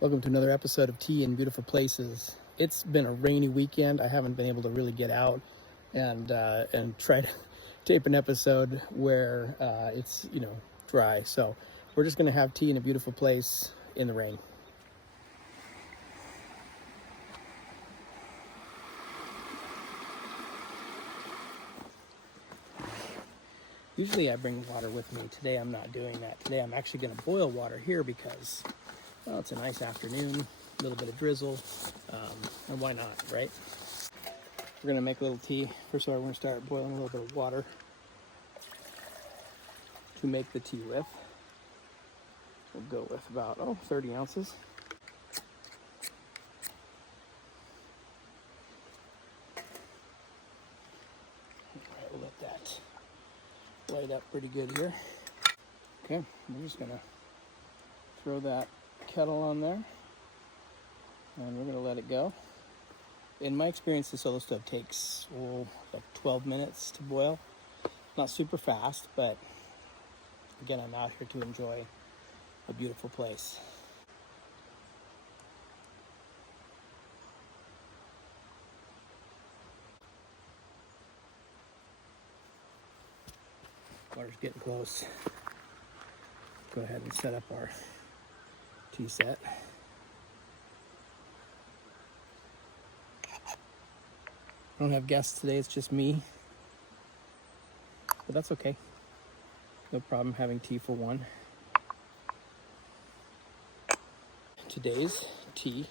Welcome to another episode of Tea in Beautiful Places. It's been a rainy weekend. I haven't been able to really get out and try to tape an episode where it's dry. So we're just going to have tea in a beautiful place in the rain. Usually I bring water with me. Today I'm not doing that. Today I'm actually going to boil water here because, well, it's a nice afternoon, a little bit of drizzle, and why not, right? We're going to make a little tea. First of all, we're going to start boiling a little bit of water to make the tea with. We'll go with about 30 ounces. All right, we'll let that light up pretty good here. Okay, we're just gonna throw that kettle on there and we're gonna let it go. In my experience, the solo stove takes like 12 minutes to boil. Not super fast, but again, I'm out here to enjoy a beautiful place. Water's getting close. Go ahead and set up our tea set. I don't have guests today, it's just me. But that's okay. No problem having tea for one. Today's tea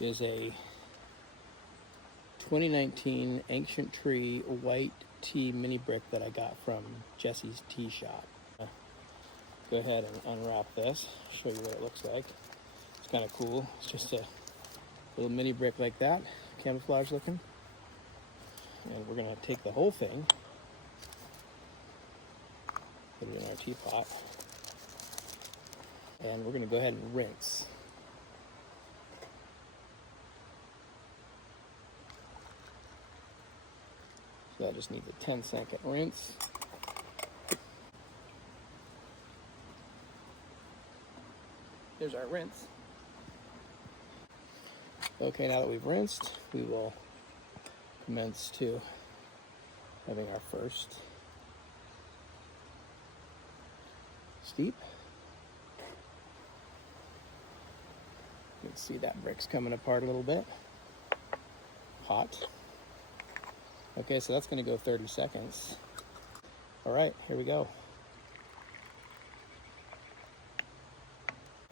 is a 2019 Ancient Tree white tea mini brick that I got from Jesse's Tea Shop. Go ahead and unwrap this, show you what it looks like. It's kind of cool. It's just a little mini brick like that, camouflage looking. And we're gonna take the whole thing, put it in our teapot, and we're gonna go ahead and rinse. So that just needs a 10-second rinse. There's our rinse. Okay, now that we've rinsed, we will commence to having our first steep. You can see that brick's coming apart a little bit. Hot. Okay, so that's going to go 30 seconds. All right, here we go.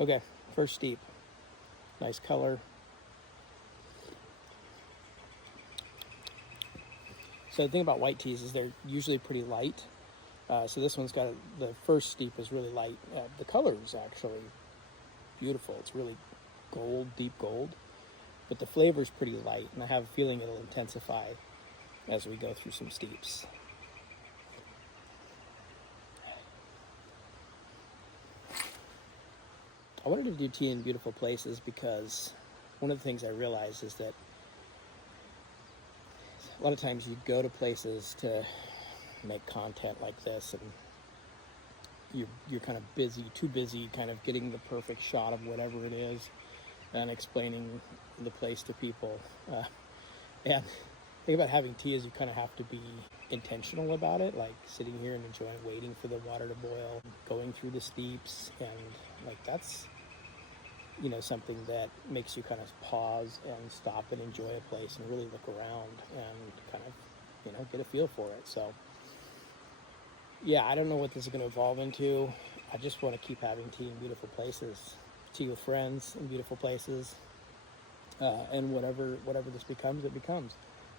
Okay, first steep. Nice color. So the thing about white teas is they're usually pretty light. So this one's got, the first steep is really light. The color is actually beautiful. It's really gold, deep gold. But the flavor is pretty light, and I have a feeling it'll intensify as we go through some steeps. I wanted to do tea in beautiful places because one of the things I realized is that a lot of times you go to places to make content like this and you're kind of busy, too busy kind of getting the perfect shot of whatever it is and explaining the place to people. And the thing about having tea is you kind of have to be intentional about it, like sitting here and enjoying waiting for the water to boil, going through the steeps, and like that's something that makes you kind of pause and stop and enjoy a place and really look around and kind of get a feel for it. So yeah, I don't know what this is going to evolve into. I just want to keep having tea in beautiful places, tea with friends in beautiful places, and whatever this becomes, it becomes.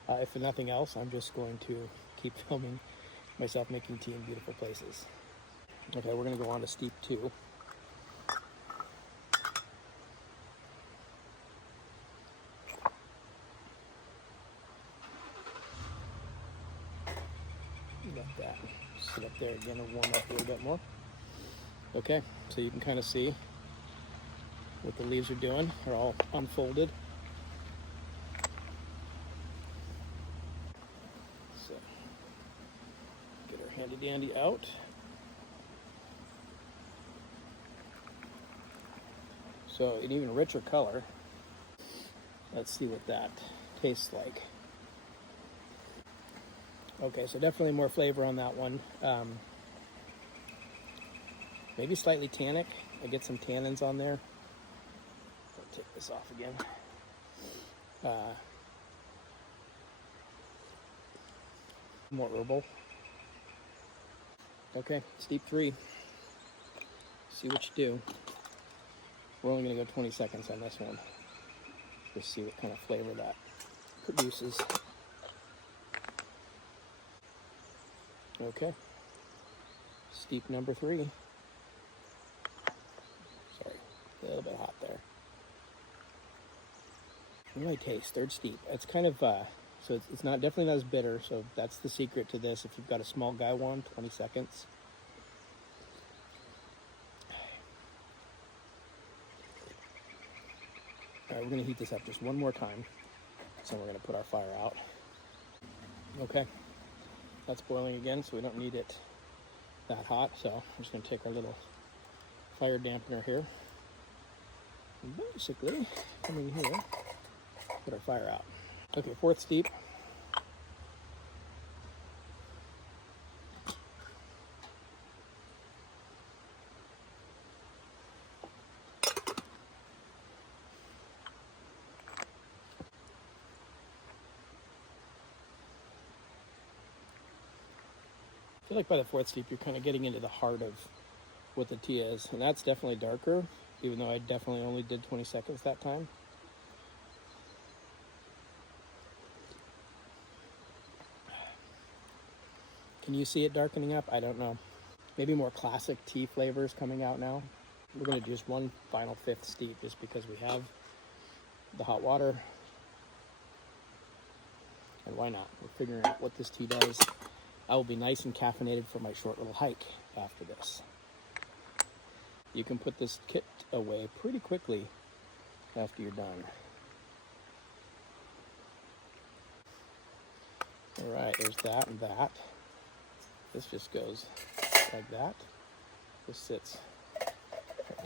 If for nothing else, I'm just going to keep filming myself making tea in beautiful places. Okay, we're going to go on to steep 2. Let that sit up there again and warm up a little bit more. Okay, so you can kind of see what the leaves are doing. They're all unfolded. So, get our handy dandy out. So an even richer color. Let's see what that tastes like. Okay, so definitely more flavor on that one. Maybe slightly tannic. I get some tannins on there. I'll take this off again. More herbal. Okay, steep 3. See what you do. We're only going to go 20 seconds on this one. Just see what kind of flavor that produces. Okay. Steep number 3. Sorry, a little bit hot there. Really taste, 3rd steep. It's kind of, so it's not definitely not as bitter, so that's the secret to this. If you've got a small guy one, 20 seconds. All right, we're going to heat this up just one more time. So we're going to put our fire out. Okay, that's boiling again, so we don't need it that hot. So I'm just going to take our little fire dampener here. And basically, come in here, put our fire out. Okay, 4th steep. I feel like by the 4th steep, you're kind of getting into the heart of what the tea is. And that's definitely darker, even though I definitely only did 20 seconds that time. Can you see it darkening up? I don't know. Maybe more classic tea flavors coming out now. We're going to do just one final 5th steep just because we have the hot water. And why not? We're figuring out what this tea does. I will be nice and caffeinated for my short little hike after this. You can put this kit away pretty quickly after you're done. All right, there's that and that. This just goes like that. This sits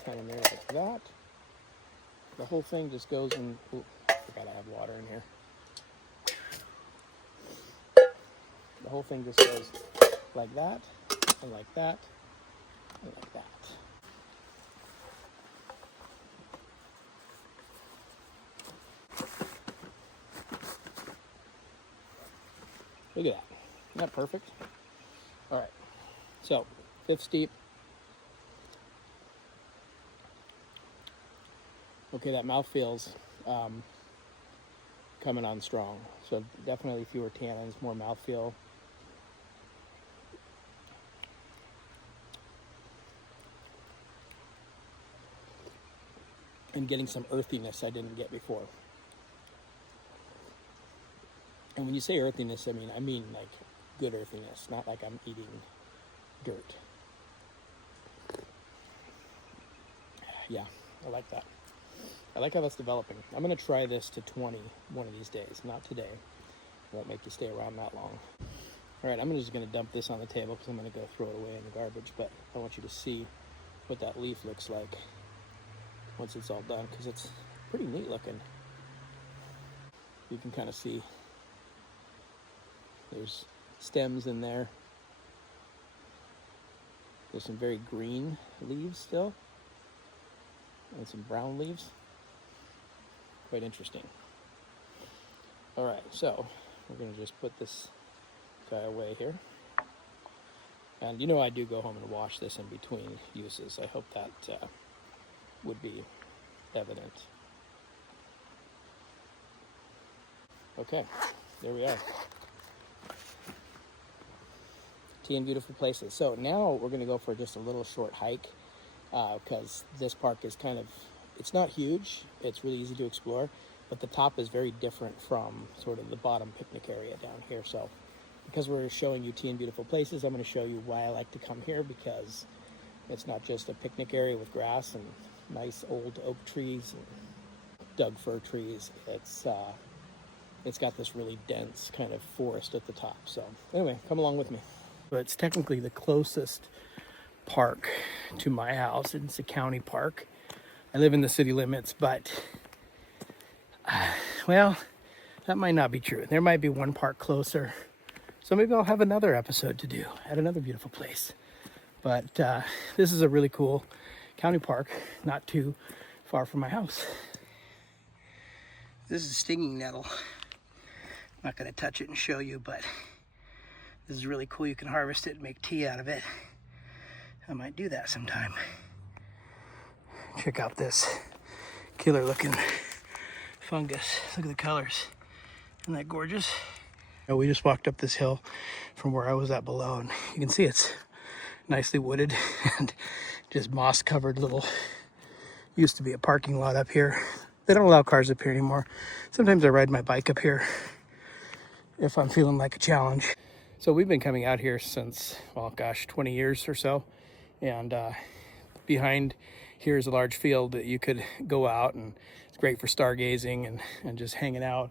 kind of there like that. The whole thing just goes in. Ooh, I forgot I have water in here. The whole thing just goes like that, and like that, and like that. Look at that. Isn't that perfect? All right. So, 5th steep. Okay, that mouth feels coming on strong. So definitely fewer tannins, more mouthfeel. And getting some earthiness I didn't get before. And when you say earthiness, I mean like good earthiness, not like I'm eating dirt. Yeah, I like that. I like how that's developing. I'm going to try this to 20 one of these days. Not today. It won't make you stay around that long. All right, I'm just going to dump this on the table because I'm going to go throw it away in the garbage. But I want you to see what that leaf looks like once it's all done, because it's pretty neat looking. You can kind of see there's stems in there. There's some very green leaves still, and some brown leaves. Quite interesting. All right, so we're going to just put this guy away here. And you know I do go home and wash this in between uses. I hope that would be evident. Okay, there we are. Tea in beautiful places. So now we're going to go for just a little short hike because this park is kind of, it's not huge. It's really easy to explore, but the top is very different from sort of the bottom picnic area down here. So because we're showing you tea in beautiful places, I'm going to show you why I like to come here, because it's not just a picnic area with grass and nice old oak trees and Doug fir trees. It's got this really dense kind of forest at the top. So anyway, come along with me. But it's technically the closest park to my house. It's a county park. I live in the city limits, but well, that might not be true. There might be one park closer. So maybe I'll have another episode to do at another beautiful place. But this is a really cool county park, not too far from my house. This is stinging nettle. I'm not going to touch it and show you, but this is really cool. You can harvest it and make tea out of it. I might do that sometime. Check out this killer looking fungus. Look at the colors. Isn't that gorgeous? We just walked up this hill from where I was at below, and you can see it's nicely wooded and just moss covered little, used to be a parking lot up here. They don't allow cars up here anymore. Sometimes I ride my bike up here if I'm feeling like a challenge. So we've been coming out here since, well, gosh, 20 years or so. And behind here is a large field that you could go out, and it's great for stargazing and just hanging out.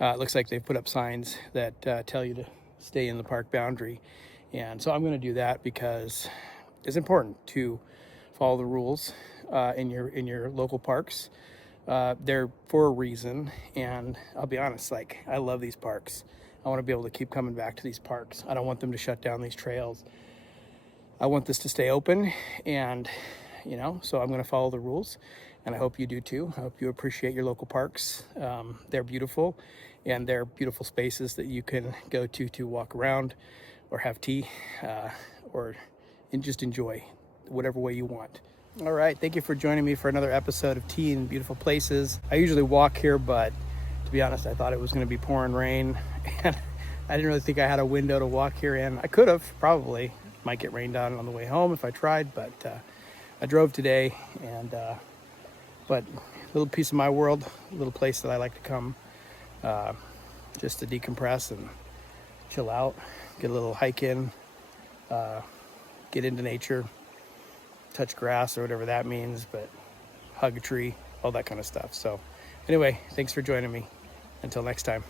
It looks like they've put up signs that tell you to stay in the park boundary. And so I'm going to do that because it's important to follow the rules in your local parks. They're for a reason, and I'll be honest, like, I love these parks. I want to be able to keep coming back to these parks. I don't want them to shut down these trails. I want this to stay open, and so I'm going to follow the rules, and I hope you do too. I hope you appreciate your local parks. They're beautiful, and they're beautiful spaces that you can go to walk around or have tea and just enjoy whatever way you want. All right, thank you for joining me for another episode of Tea in Beautiful Places. I usually walk here, but to be honest, I thought it was going to be pouring rain, and I didn't really think I had a window to walk here in. I could have, probably. Might get rained on the way home if I tried, but I drove today, and but a little piece of my world, a little place that I like to come just to decompress and chill out, get a little hike in, get into nature, touch grass or whatever that means, but hug a tree, all that kind of stuff. So anyway, thanks for joining me. Until next time.